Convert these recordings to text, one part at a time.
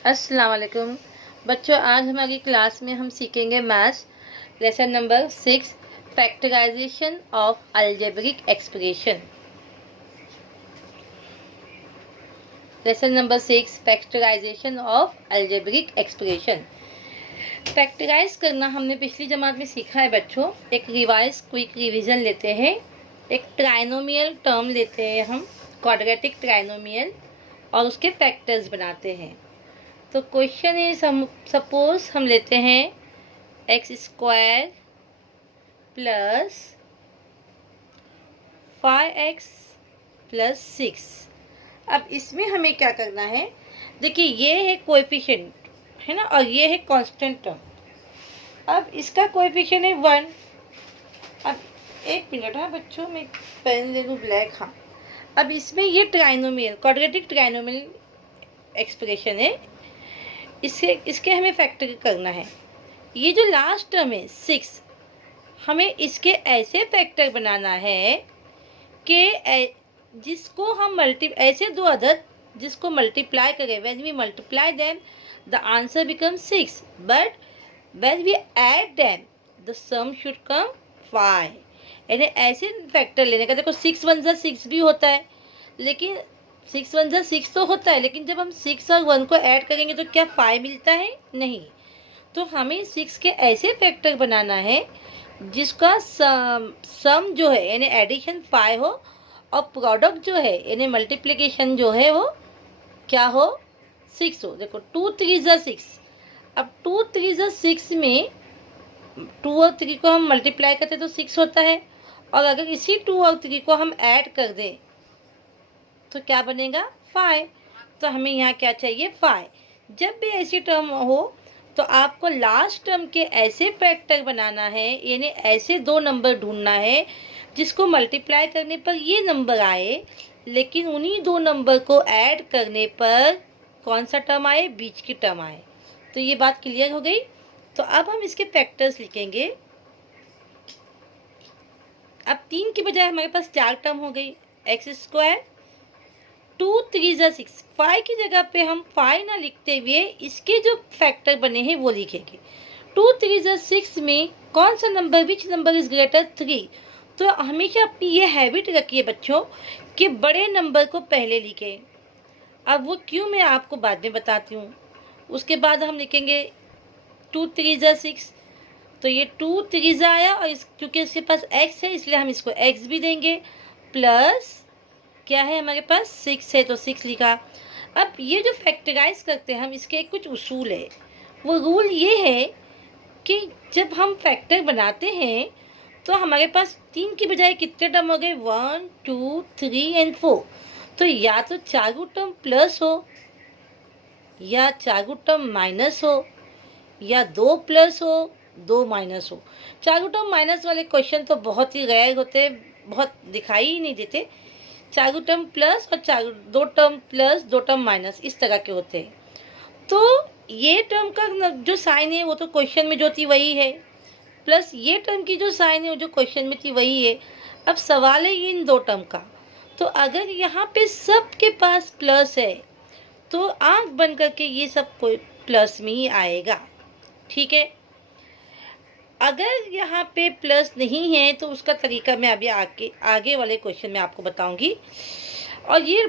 अस्सलाम वालेकुम बच्चों, आज हमारी क्लास में हम सीखेंगे maths lesson number 6 factorisation of algebraic expression. Lesson number 6 factorisation of algebraic expression. Factorise करना हमने पिछली जमात में सीखा है बच्चों। एक रिवाइज क्विक रिवीजन लेते हैं। एक ट्राइनोमियल टर्म लेते हैं हम, क्वाड्रेटिक ट्राइनोमियल, और उसके फैक्टर्स बनाते हैं। तो क्वेश्चन इज, सपोज हम लेते हैं x square plus 5x plus 6। अब इसमें हमें क्या करना है, देखिए ये है कोएफिशिएंट है ना, और ये है कांस्टेंट टर्म। अब इसका कोएफिशिएंट है 1। अब एक मिनट, हाँ बच्चों, मैं पेन ले लूँ ब्लैक। हाँ, अब इसमें ये ट्राइनोमियल क्वाड्रेटिक ट्राइनोमियल एक्सप्रेशन है, इसके हमें फैक्टर करना है। ये जो लास्ट टर्म है 6, हमें इसके ऐसे फैक्टर बनाना है कि जिसको हम ऐसे दो अदर जिसको मल्टीप्लाई करें। When we multiply them the answer become 6, but when we add them the sum should come 5। यानी ऐसे फैक्टर लेने का। देखो 6 1 जा 6 भी होता है, लेकिन 6 1 जा 6 तो होता है, लेकिन जब हम 6 और 1 को ऐड करेंगे तो क्या 5 मिलता है? नहीं। तो हमें 6 के ऐसे फैक्टर बनाना है जिसका सम जो है यानी एडिशन 5 हो, और प्रोडक्ट जो है यानी मल्टीप्लिकेशन जो है वो क्या हो? 6 हो। देखो 2 3 जा 6। अब 2 3 जा 6 में 2 और 3 को हम मल्टीप्लाई करते तो 6 होता है, और अगर इसी 2 और 3 को हम ऐड कर दें तो क्या बनेगा? 5। तो हमें यहाँ क्या चाहिए? 5। जब भी ऐसी टर्म हो तो आपको लास्ट टर्म के ऐसे फैक्टर बनाना है, यानी ऐसे दो नंबर ढूंढना है जिसको मल्टीप्लाई करने पर ये नंबर आए, लेकिन उन्हीं दो नंबर को ऐड करने पर कौन सा टर्म आए? बीच की टर्म आए। तो ये बात क्लियर हो गई। तो अब हम इसके फैक्टर्स लिखेंगे। अब 3 की बजाय हमारे पास 4 टर्म हो गई। एक्स स्क्वायर 2 3 जा 6। 5 की जगह पे हम 5 ना लिखते हुए इसके जो फैक्टर बने हैं वो लिखेंगे। 2 3 जा 6 में कौन सा number, which number is greater 3? तो हमेशा अपनी ये हैबिट रखिए बच्चों कि बड़े नंबर को पहले लिखें। अब वो क्यों, मैं आपको बाद में बताती हूँ। उसके बाद हम लिखेंगे 2 3 जा 6। तो ये 2 3 जा आया, और क्योंकि इसके पास x है इसलिए हम इसको x भी देंगे, प्लस क्या है हमारे पास? 6 है तो 6 लिखा। अब ये जो फैक्टराइज करते हैं हम, इसके कुछ उसूल है। वो रूल ये है कि जब हम फैक्टर बनाते हैं तो हमारे पास 3 की बजाय कितने टर्म हो गए? 1 2 3 एंड 4। तो या तो चारों टर्म प्लस हो, या चारों टर्म माइनस हो, या 2 प्लस हो 2 माइनस हो। चारों टर्म माइनस वाले क्वेश्चन तो बहुत ही रेयर होते, बहुत दिखाई ही नहीं देते। चारों टर्म प्लस और दो टर्म प्लस 2 टर्म माइनस, इस तरह के होते हैं। तो ये टर्म का जो साइन है वो तो क्वेश्चन में जो थी वही है, प्लस ये टर्म की जो साइन है वो जो क्वेश्चन में थी वही है। अब सवाल है इन दो टर्म का। तो अगर यहाँ पे सबके पास प्लस है तो आंख बंद करके ये सब कोई प्लस में ही आएगा, ठीक है। अगर यहाँ पे प्लस नहीं है तो उसका तरीका मैं अभी आगे वाले क्वेश्चन में आपको बताऊंगी। और ये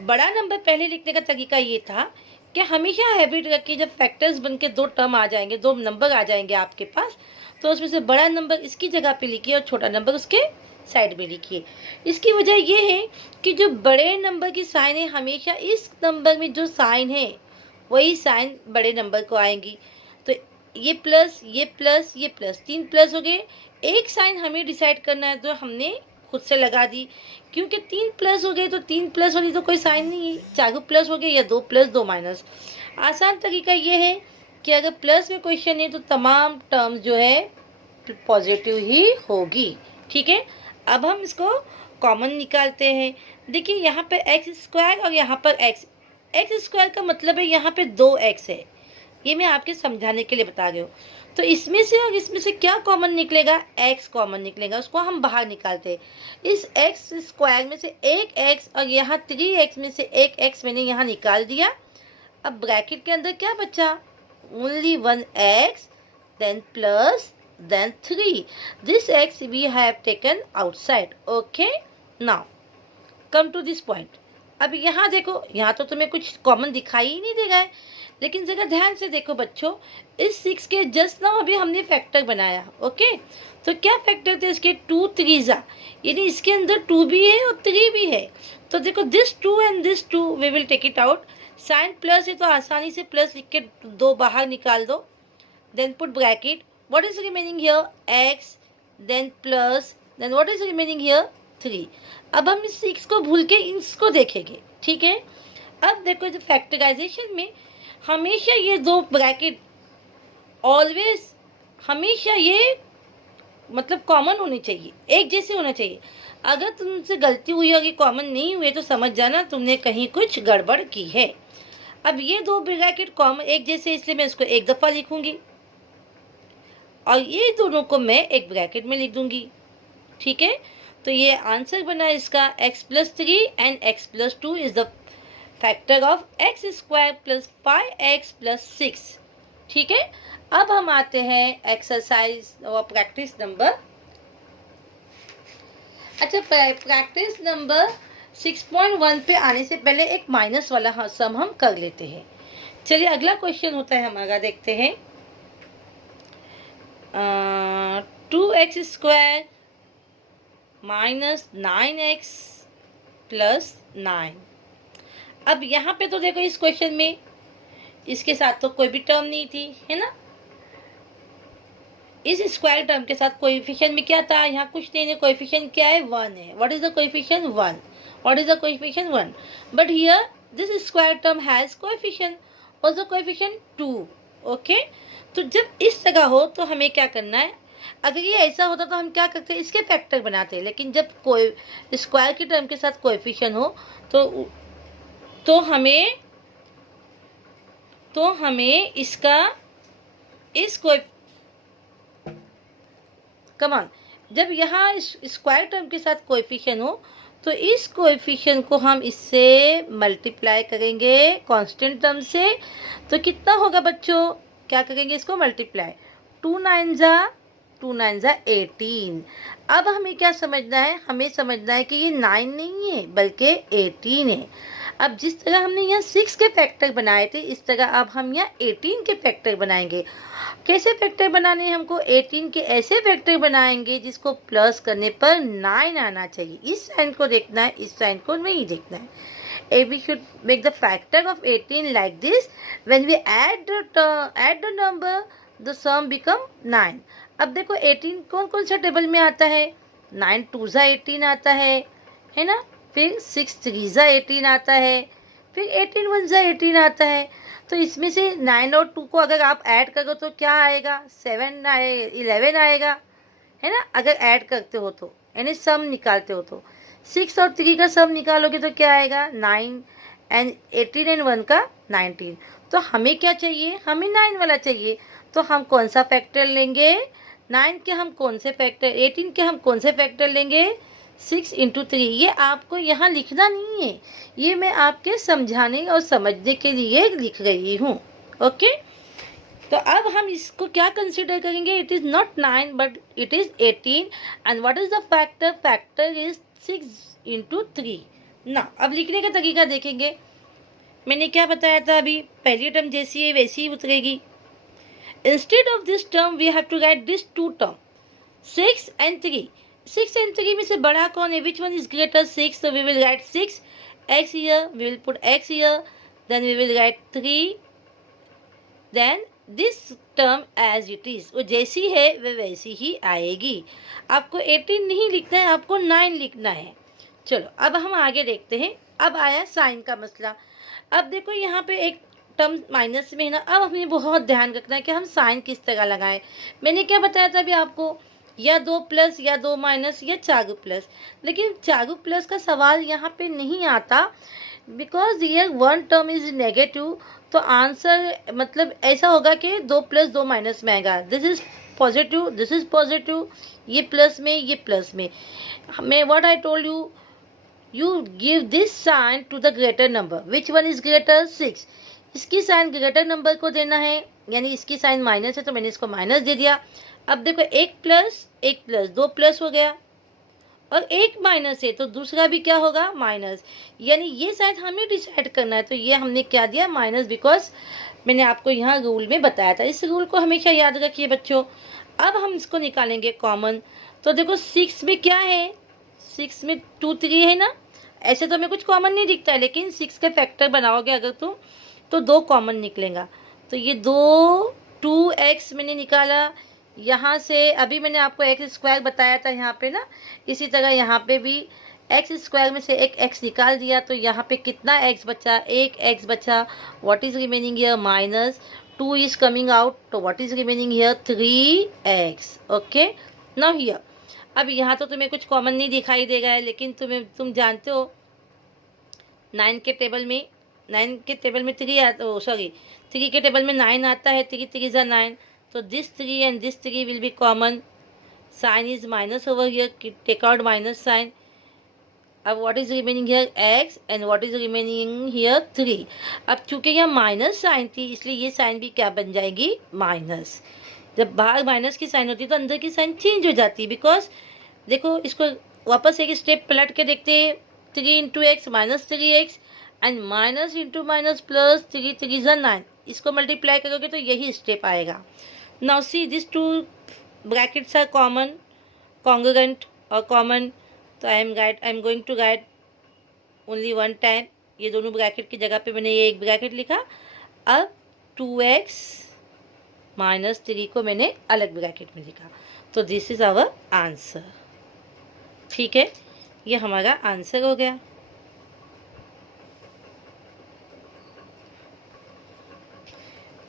बड़ा नंबर पहले लिखने का तरीका ये था कि हमेशा हैबिट रखिए, जब फैक्टर्स बन के 2 टर्म आ जाएंगे, 2 नंबर आ जाएंगे आपके पास, तो उसमें से बड़ा नंबर इसकी जगह पे लिखिए और छोटा नंबर उसके साइड में लिखिए। इसकी वजह ये है कि जो बड़े नंबर की साइन है, हमेशा इस नंबर में जो साइन है वही साइन बड़े नंबर को आएंगी। तो ये प्लस ये प्लस ये प्लस, 3 प्लस हो गए। एक साइन हमें डिसाइड करना है तो हमने खुद से लगा दी, क्योंकि 3 प्लस हो गए तो 3 प्लस वाली तो कोई साइन नहीं है। चारों प्लस हो गए, या 2 प्लस 2 माइनस। आसान तरीका ये है कि अगर प्लस में क्वेश्चन है तो तमाम टर्म्स जो है पॉजिटिव ही होगी, ठीक है। अब हम इसको कॉमन निकालते हैं। देखिए यहाँ पे एक्स स्क्वायर और यहाँ पर एक्स स्क्वायर का मतलब है यहाँ पे 2x है। ये मैं आपके समझाने के लिए बता रही हूँ। तो इसमें से और इसमें से क्या कॉमन निकलेगा? x कॉमन निकलेगा, उसको हम बाहर निकालते हैं। इस एक्स स्क्वायर में से एक x और यहाँ 3x में से एक x मैंने यहाँ निकाल दिया। अब ब्रैकेट के अंदर क्या बचा, only 1x, then plus, then 3. This x we have taken outside. Okay, now come to this point. अब यहाँ देखो, यहाँ तो तुम्हें कुछ कॉमन दिखाई ही नहीं दे रहा है, लेकिन जरा ध्यान से देखो बच्चों, इस 6 के जस्ट नाउ अभी हमने फैक्टर बनाया। ओके, तो क्या फैक्टर थे इसके, 2 3 यानी इसके अंदर 2 भी है और 3 भी है। तो देखो this 2 and this 2 we will take it out. Sign plus है तो आसानी से प्लस लिख के 2 बाहर निकाल दो, then put bracket, what is remaining here, x, then plus, then what is remaining here, 3। अब हम इस 6 को भूल के इसको देखेंगे, ठीक है। अब देखो जो फैक्टराइजेशन में हमेशा ये 2 ब्रैकेट ऑलवेज हमेशा ये मतलब कॉमन होनी चाहिए, एक जैसे होना चाहिए। अगर तुमसे गलती हुई होगी कॉमन नहीं हुए तो समझ जाना तुमने कहीं कुछ गड़बड़ की है। अब ये 2 ब्रैकेट कॉमन एक जैसे, इसलिए मैं इसको एक दफ़ा लिखूंगी और ये दोनों को मैं एक ब्रैकेट में लिख दूंगी, ठीक है। तो ये आंसर बना इसका x + 3 and x + 2 is the factor of x² + 5x + 6, ठीक है। अब हम आते हैं एक्सरसाइज और प्रैक्टिस नंबर, अच्छा प्रैक्टिस नंबर 6.1 पे आने से पहले एक माइनस वाला सम हम कर लेते हैं। चलिए अगला क्वेश्चन होता है हमारा, देखते हैं 2x² - 9x + 9। अब यहाँ पे तो देखो इस क्वेश्चन में इसके साथ तो कोई भी टर्म नहीं थी, है ना। इस स्क्वायर टर्म के साथ कोएफिशिएंट में क्या था, यहाँ कुछ नहीं है, कोएफिशिएंट क्या है, 1 है। What is the coefficient, 1। What is the coefficient, 1। But here this square term has coefficient, what is the coefficient, 2। Okay, तो जब इस तरह हो तो हमें क्या करना है, अगर ये ऐसा होता तो हम क्या करते हैं, इसके फैक्टर बनाते हैं। लेकिन जब कोई स्क्वायर की टर्म के साथ कोएफिशिएंट हो तो हमें इसका इस कमान जब यहाँ स्क्वायर टर्म के साथ कोएफिशिएंट हो तो इस कोएफिशिएंट को हम इससे मल्टीप्लाई करेंगे कांस्टेंट टर्म से। तो कितना होगा बच्चों, क्या करेंगे इसको मल्टीप्लाई, 2 9 ज़ा 18। अब हमें क्या समझना है, हमें समझना है कि ये 9 नहीं है बल्कि 18 है। अब जिस तरह हमने यहाँ 6 के फैक्टर बनाए थे इस तरह अब हम यहाँ 18 के फैक्टर बनाएंगे। कैसे फैक्टर बनाने हैं हमको, 18 के ऐसे फैक्टर बनाएंगे जिसको प्लस करने पर 9 आना चाहिए। इस साइन को देखना है, इस साइन को नहीं देखना है। We should make the factor of 18 like this. When we add the number, the sum become 9. अब देखो 18 कौन कौन सा टेबल में आता है, 9 2 ज़ा 18 आता है ना, फिर 6 3 ज़ा 18 आता है, फिर 18 1 ज़ा 18 आता है। तो इसमें से 9 और 2 को अगर आप ऐड करो तो क्या आएगा, 11 आएगा, है ना। अगर ऐड करते हो तो यानी सम निकालते हो तो 6 और 3 का सम निकालोगे तो क्या आएगा, 9 एंड 18 एंड 1 का 19। तो हमें क्या चाहिए, हमें 9 वाला चाहिए। तो हम कौन सा फैक्टर लेंगे, 9 के हम कौन से फैक्टर, 18 के हम कौन से फैक्टर लेंगे, 6 × 3। ये आपको यहाँ लिखना नहीं है, ये मैं आपके समझाने और समझने के लिए लिख रही हूँ। ओके, तो अब हम इसको क्या कंसीडर करेंगे, it is not 9 but it is 18 and what is the factor, factor is 6 × 3 ना। अब लिखने का तरीका देखेंगे, मैंने क्या बताया था अभी, पहली टर्म जैसी है वैसी ही उतरेगी। Instead of this term we have to write this 2 term 6 and 3। 6 and 3 में से बड़ा कौन है, विच वन इज ग्रेटर, 6। तो we will write 6 x here, we will put x here, then we will write 3, then this term as it is, वो जैसी है वह वैसी ही आएगी। आपको 18 नहीं लिखना है, आपको 9 लिखना है। चलो अब हम आगे देखते हैं। अब आया साइन का मसला। अब देखो यहाँ पे एक टर्म माइनस में है ना, अब हमें बहुत ध्यान रखना है कि हम साइन किस तरह लगाएं। मैंने क्या बताया था अभी आपको, या 2 प्लस या 2 माइनस या 4 प्लस, लेकिन 4 प्लस का सवाल यहाँ पे नहीं आता बिकॉज ये 1 टर्म इज नेगेटिव। तो आंसर मतलब ऐसा होगा कि 2 प्लस 2 माइनस में आएगा, this is positive, this is positive, ये प्लस में ये प्लस में। मैं what I told you give this sign to the greater number, which one is greater, 6। इसकी साइन ग्रेटर नंबर को देना है, यानी इसकी साइन माइनस है तो मैंने इसको माइनस दे दिया। अब देखो एक प्लस दो प्लस हो गया, और एक माइनस है तो दूसरा भी क्या होगा, माइनस। यानी ये शायद हमें डिसाइड करना है, तो ये हमने क्या दिया, माइनस, बिकॉज मैंने आपको यहाँ रूल में बताया था। इस रूल को हमेशा याद रखिए बच्चों। अब हम इसको निकालेंगे कॉमन। तो देखो 6 में क्या है, 6 में 2 3 है ना। ऐसे तो हमें कुछ कॉमन नहीं दिखता है, लेकिन 6 का फैक्टर बनाओगे अगर तुम तो 2 कॉमन निकलेगा। तो ये 2x मैंने निकाला। यहाँ से अभी मैंने आपको एक्स स्क्वायर बताया था यहाँ पे ना, इसी तरह यहाँ पे भी एक्स स्क्वायर में से एक x निकाल दिया, तो यहाँ पे कितना x बचा, एक x बचा। What is remaining here, minus 2 is coming out, तो what is remaining here, 3x। Okay, now here अब यहाँ तो तुम्हें कुछ कॉमन नहीं दिखाई देगा है, लेकिन तुम जानते हो 9 के टेबल में 3 आता, सॉरी 3 के टेबल में 9 आता है, 3 3 ज़ा 9, तो this 3 and this 3 will be common. Sign is minus over here, take out minus sign. अब what is remaining here, x, and what is remaining here, 3. अब चूंकि यहाँ माइनस साइन थी, इसलिए ये साइन भी क्या बन जाएगी, माइनस। जब बाहर माइनस की साइन होती है तो अंदर की साइन चेंज हो जाती है, बिकॉज देखो इसको वापस एक स्टेप पलट के देखते हैं। 3 into x minus 3x and minus into minus plus 3 3 ज़ा 9, इसको मल्टीप्लाई करोगे तो यही स्टेप आएगा। Now see these two brackets are common, congruent or common, तो I am going to write only one time। ये दोनों ब्रैकेट की जगह पे मैंने ये एक ब्रैकेट लिखा। अब 2x माइनस 3 को मैंने अलग ब्रैकेट में लिखा, तो दिस इज आवर आंसर। ठीक है, ये हमारा आंसर हो गया।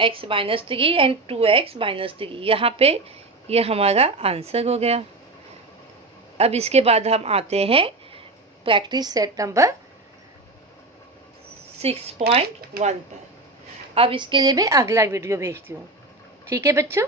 x minus 3 and 2x minus 3, यहाँ पे ये हमारा आंसर हो गया। अब इसके बाद हम आते हैं प्रैक्टिस सेट नंबर 6.1 पर। अब इसके लिए मैं अगला वीडियो भेजती हूँ। ठीक है बच्चों।